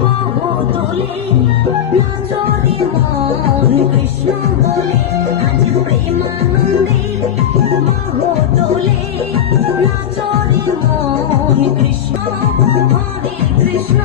বাহু তোলে নাচরে মন কৃষ্ণ বলে আজ প্রেমানন্দে বাহু তোলে নাচরে মন কৃষ্ণ হরে কৃষ্ণ